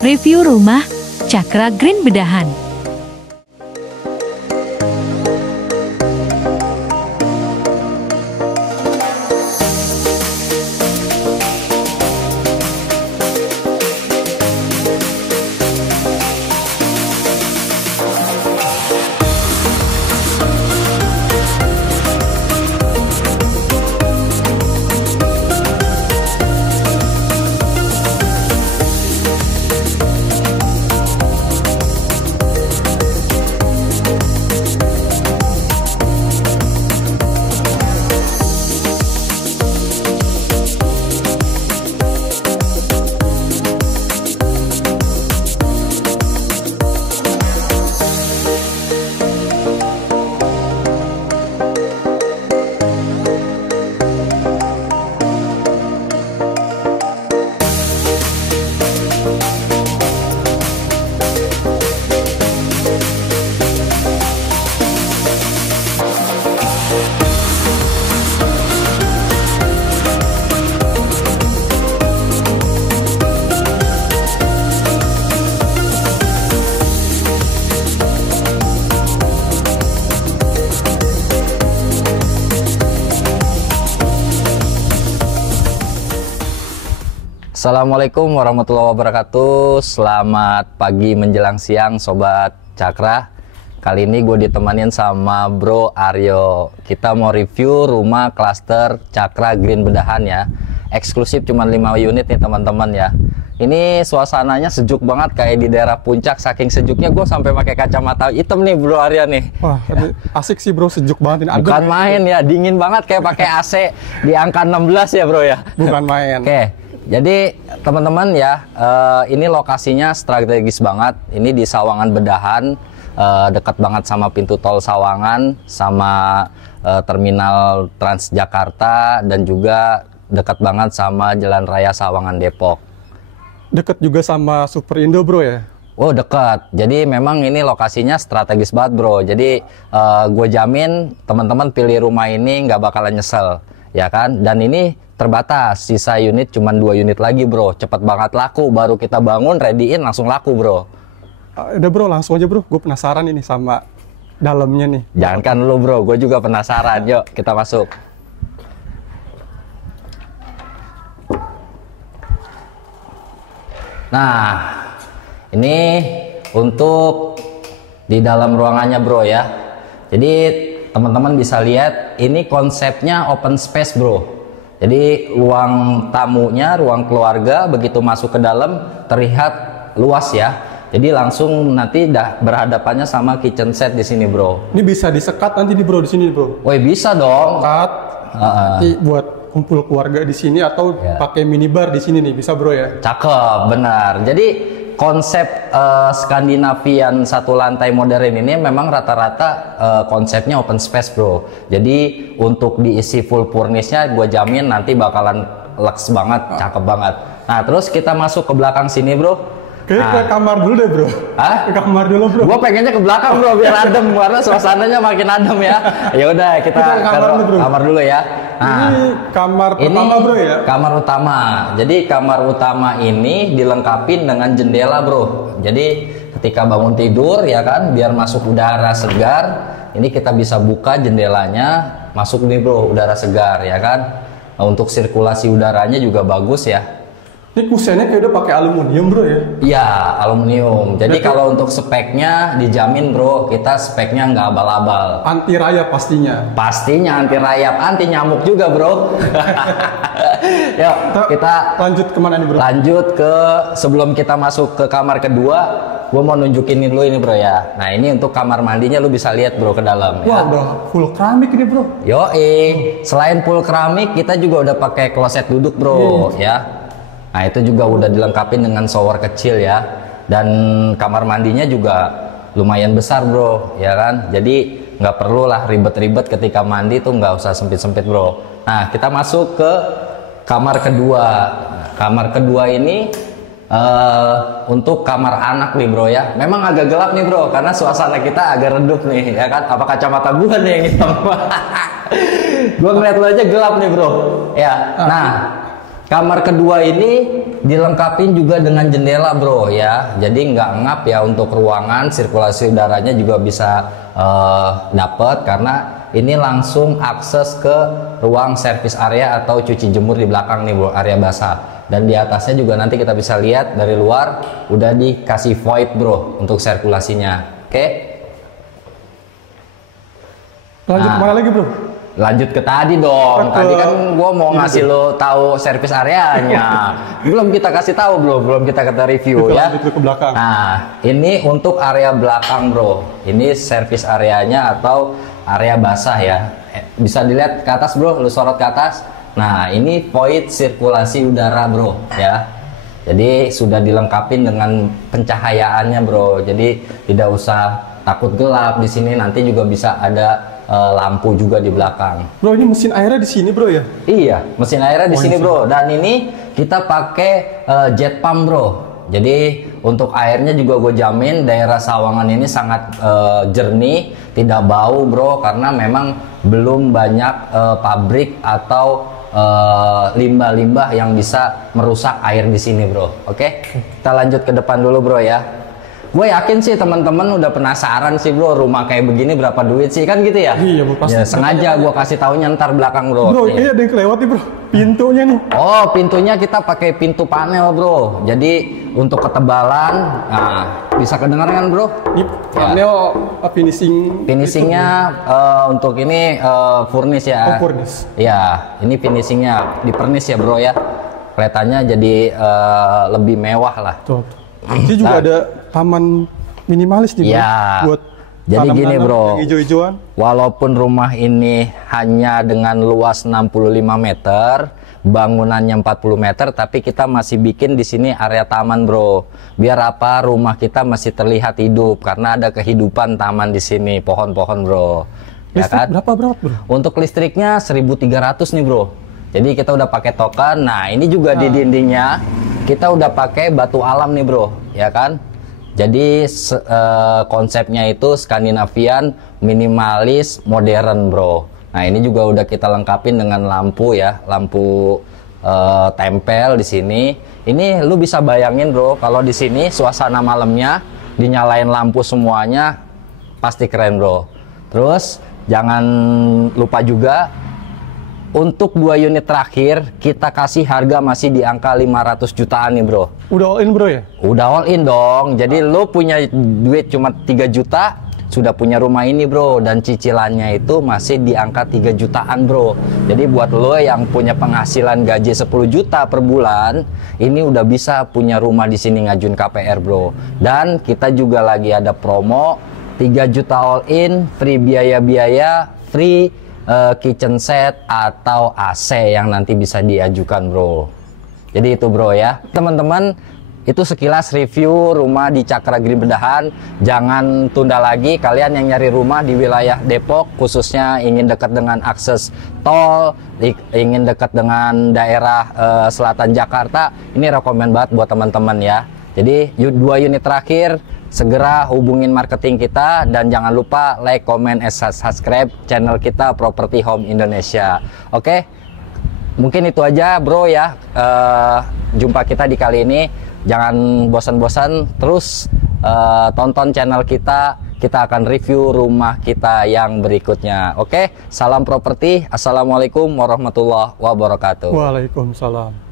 Review rumah Cakra Green Bedahan. Assalamualaikum warahmatullahi wabarakatuh. Selamat pagi menjelang siang Sobat Cakra. Kali ini gue ditemanin sama Bro Aryo. Kita mau review rumah klaster Cakra Green Bedahan ya. Eksklusif cuma 5 unit nih teman-teman ya. Ini suasananya sejuk banget kayak di daerah puncak. Saking sejuknya gue sampai pakai kacamata hitam nih Bro Aryo nih. Wah, asik sih bro, sejuk banget ini. Bukan main ya, dingin banget kayak pakai AC di angka 16 ya Bro ya. Bukan main. Oke. Jadi teman-teman ya, ini lokasinya strategis banget. Ini di Sawangan Bedahan, dekat banget sama pintu tol Sawangan, sama terminal Transjakarta, dan juga dekat banget sama Jalan Raya Sawangan Depok. Deket juga sama Superindo bro ya? Oh dekat, jadi memang ini lokasinya strategis banget bro. Jadi gue jamin teman-teman pilih rumah ini nggak bakalan nyesel, ya kan? Dan ini terbatas, sisa unit cuma 2 unit lagi bro, cepet banget laku, baru kita bangun, ready-in langsung laku bro. Udah bro, langsung aja bro, gue penasaran ini sama dalamnya nih. Jangankan lu bro, gue juga penasaran, yuk kita masuk. Nah, ini untuk di dalam ruangannya bro ya. Jadi teman-teman bisa lihat, ini konsepnya open space bro. Jadi ruang tamunya, ruang keluarga begitu masuk ke dalam terlihat luas ya. Jadi langsung nanti berhadapannya sama kitchen set di sini bro. Ini bisa disekat nanti di bro di sini bro. Woi bisa dong. Sekat. Nanti buat kumpul keluarga di sini atau pakai minibar di sini nih bisa bro ya. Cakep, benar. Jadi konsep Skandinavian satu lantai modern ini memang rata-rata konsepnya open space bro. Jadi untuk diisi full furnished-nya gue jamin nanti bakalan lux banget, cakep banget. Nah terus kita masuk ke belakang sini bro. Ke kamar dulu deh bro. Hah? Ke kamar dulu bro. Gue pengennya ke belakang bro biar adem karena suasananya makin adem ya. Ya udah kita ke kamar dulu ya. Nah, ini kamar pertama bro ya? Kamar utama. Jadi kamar utama ini dilengkapi dengan jendela bro. Jadi ketika bangun tidur ya kan, biar masuk udara segar, ini kita bisa buka jendelanya, masuk nih bro udara segar ya kan. Nah, untuk sirkulasi udaranya juga bagus ya. Ini kusennya kayak udah pakai aluminium bro ya? Iya, aluminium. Jadi kalau untuk speknya dijamin bro, kita speknya nggak abal-abal. Anti rayap pastinya? Pastinya anti rayap, anti nyamuk juga bro. Yuk, kita lanjut kemana nih bro? Lanjut ke, sebelum kita masuk ke kamar kedua, gue mau nunjukin dulu ini bro ya. Nah ini untuk kamar mandinya lu bisa lihat bro ke dalam. Wah, udah full keramik ini bro. Yoi, selain full keramik, kita juga udah pakai kloset duduk bro ya. Nah itu juga udah dilengkapi dengan shower kecil ya, dan kamar mandinya juga lumayan besar bro ya kan. Jadi nggak perlu lah ribet-ribet ketika mandi tuh, nggak usah sempit-sempit bro. Nah kita masuk ke kamar kedua. Kamar kedua ini untuk kamar anak nih bro ya. Memang agak gelap nih bro karena suasana kita agak redup nih ya kan. Apa kacamata gua nih yang hitam? Gua ngeliat lu aja gelap nih bro ya. Nah Kamar kedua ini dilengkapi juga dengan jendela bro ya, jadi nggak ngap ya untuk ruangan, sirkulasi udaranya juga bisa dapet karena ini langsung akses ke ruang servis area atau cuci jemur di belakang nih bro, area basah. Dan di atasnya juga nanti kita bisa lihat dari luar udah dikasih void bro untuk sirkulasinya. Oke. Lanjut kemana lagi bro? Lanjut ke tadi dong. Tadi kan gua mau ngasih lo tahu servis areanya. Belum kita kasih tahu bro, belum kita review ya. Lanjut ke belakang. Nah, ini untuk area belakang bro. Ini servis areanya atau area basah ya. Bisa dilihat ke atas bro, lu sorot ke atas. Nah, ini void sirkulasi udara bro ya. Jadi sudah dilengkapi dengan pencahayaannya bro. Jadi tidak usah takut gelap di sini. Nanti juga bisa ada lampu juga di belakang. Bro, ini mesin airnya di sini bro ya? Iya, mesin airnya di sini bro. Dan ini kita pakai jet pump bro. Jadi untuk airnya juga gue jamin daerah Sawangan ini sangat jernih, tidak bau bro, karena memang belum banyak pabrik atau limbah-limbah yang bisa merusak air di sini bro. Oke, kita lanjut ke depan dulu bro ya. Gue yakin sih teman-teman udah penasaran sih bro, rumah kayak begini berapa duit sih kan gitu ya? Iya bro, pasti. Ya, sengaja gue kasih taunya ntar belakang bro. Bro, kayaknya ada yang kelewat nih bro, pintunya nih. Oh, pintunya kita pakai pintu panel bro. Jadi untuk ketebalan, nah bisa kedengaran kan bro? Ini panel finishingnya untuk ini furnish ya. Oh, furnish. Ya, ini finishingnya di pernis ya bro ya. Kelihatannya jadi lebih mewah lah. Tuh. Ini juga ada taman minimalis nih bro, ya, buat jadi gini bro, hijau-hijauan. Walaupun rumah ini hanya dengan luas 65 meter, bangunannya 40 meter, tapi kita masih bikin di sini area taman bro. Biar apa? Rumah kita masih terlihat hidup karena ada kehidupan taman di sini, pohon-pohon bro. Listrik ya kan? berapa bro? Untuk listriknya 1.300 nih bro. Jadi kita udah pakai token. Nah ini juga di dindingnya kita udah pakai batu alam nih bro, ya kan? Jadi konsepnya itu Skandinavian, minimalis, modern bro. Nah ini juga udah kita lengkapin dengan lampu ya, lampu tempel di sini. Ini lu bisa bayangin bro, kalau di sini suasana malamnya dinyalain lampu semuanya, pasti keren bro. Terus jangan lupa juga untuk 2 unit terakhir kita kasih harga masih di angka 500 jutaan nih bro. Udah all in bro ya? Udah all in dong. Jadi lo punya duit cuma 3 juta sudah punya rumah ini bro, dan cicilannya itu masih di angka 3 jutaan bro. Jadi buat lo yang punya penghasilan gaji 10 juta per bulan, ini udah bisa punya rumah di sini ngajuin KPR bro. Dan kita juga lagi ada promo 3 juta all in, free biaya-biaya, free kitchen set atau AC yang nanti bisa diajukan bro. Jadi itu bro ya teman-teman, itu sekilas review rumah di Cakra Green Bedahan. Jangan tunda lagi, kalian yang nyari rumah di wilayah Depok khususnya ingin dekat dengan akses tol, ingin dekat dengan daerah selatan Jakarta, ini rekomend banget buat teman-teman ya. Jadi 2 unit terakhir segera hubungin marketing kita, dan jangan lupa like, comment, and subscribe channel kita Property Home Indonesia. Oke, mungkin itu aja bro ya, jumpa kita di kali ini. Jangan bosan-bosan, terus tonton channel kita akan review rumah kita yang berikutnya. Oke, salam properti, assalamualaikum warahmatullahi wabarakatuh. Waalaikumsalam.